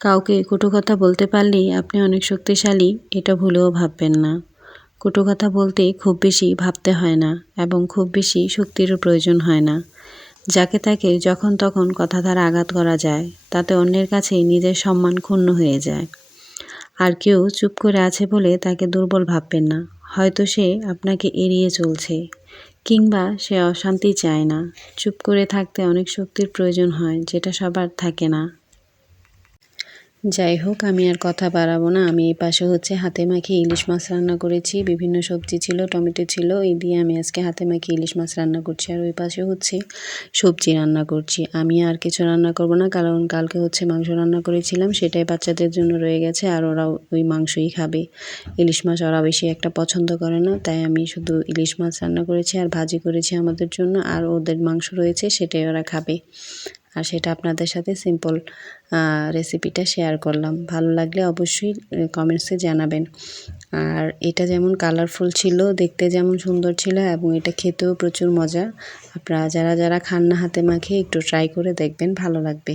কাউকে কটু কথা বলতে পারলেই আপনি অনেক শক্তিশালী, এটা ভুলেও ভাববেন না। কটু কথা বলতে খুব বেশি ভাবতে হয় না এবং খুব বেশি শক্তিরও প্রয়োজন হয় না। যাকে তাকে যখন তখন কথা দ্বারা আঘাত করা যায়, তাতে অন্যের কাছেই নিজের সম্মান ক্ষুণ্ণ হয়ে যায়। আর কেউ চুপ করে আছে বলে তাকে দুর্বল ভাববেন না। হয়তো সে আপনাকে এড়িয়ে চলছে, কিংবা সে অশান্তি চায় না। চুপ করে থাকতে অনেক শক্তির প্রয়োজন হয়, যেটা সবার থাকে না। যাই হোক, আমি আর কথা বাড়াবো না। আমি এই পাশে হাতে মাখিয়ে ইলিশ মাছ রান্না করেছি। বিভিন্ন সবজি ছিল, টমেটো ছিল, এই দিয়ে আমি আজকে হাতে মাখিয়ে ইলিশ মাছ রান্না করছি। আর ওই পাশে সবজি রান্না করছি। আমি আর কিছু রান্না করব না, কারণ কালকে মাংস রান্না করেছিলাম, সেটাই বাচ্চাদের জন্য রয়ে গেছে। আর ওরাও ওই মাংসই খাবে। ইলিশ মাছ ওরা বেশি একটা পছন্দ করে না, তাই আমি শুধু ইলিশ মাছ রান্না করেছি আর ভাজি করেছি আমাদের জন্য। আর ওদের মাংস রয়েছে, সেটাই ওরা খাবে। আর সেটা আপনাদের সাথে সিম্পল রেসিপিটা শেয়ার করলাম। ভালো লাগলে অবশ্যই কমেন্টসে জানাবেন। আর এটা যেমন কালারফুল ছিল, দেখতে যেমন সুন্দর ছিল, এবং এটা খেতেও প্রচুর মজা। আপনারা যারা যারা খান না হাতে মাখিয়ে, একটু ট্রাই করে দেখবেন, ভালো লাগবে।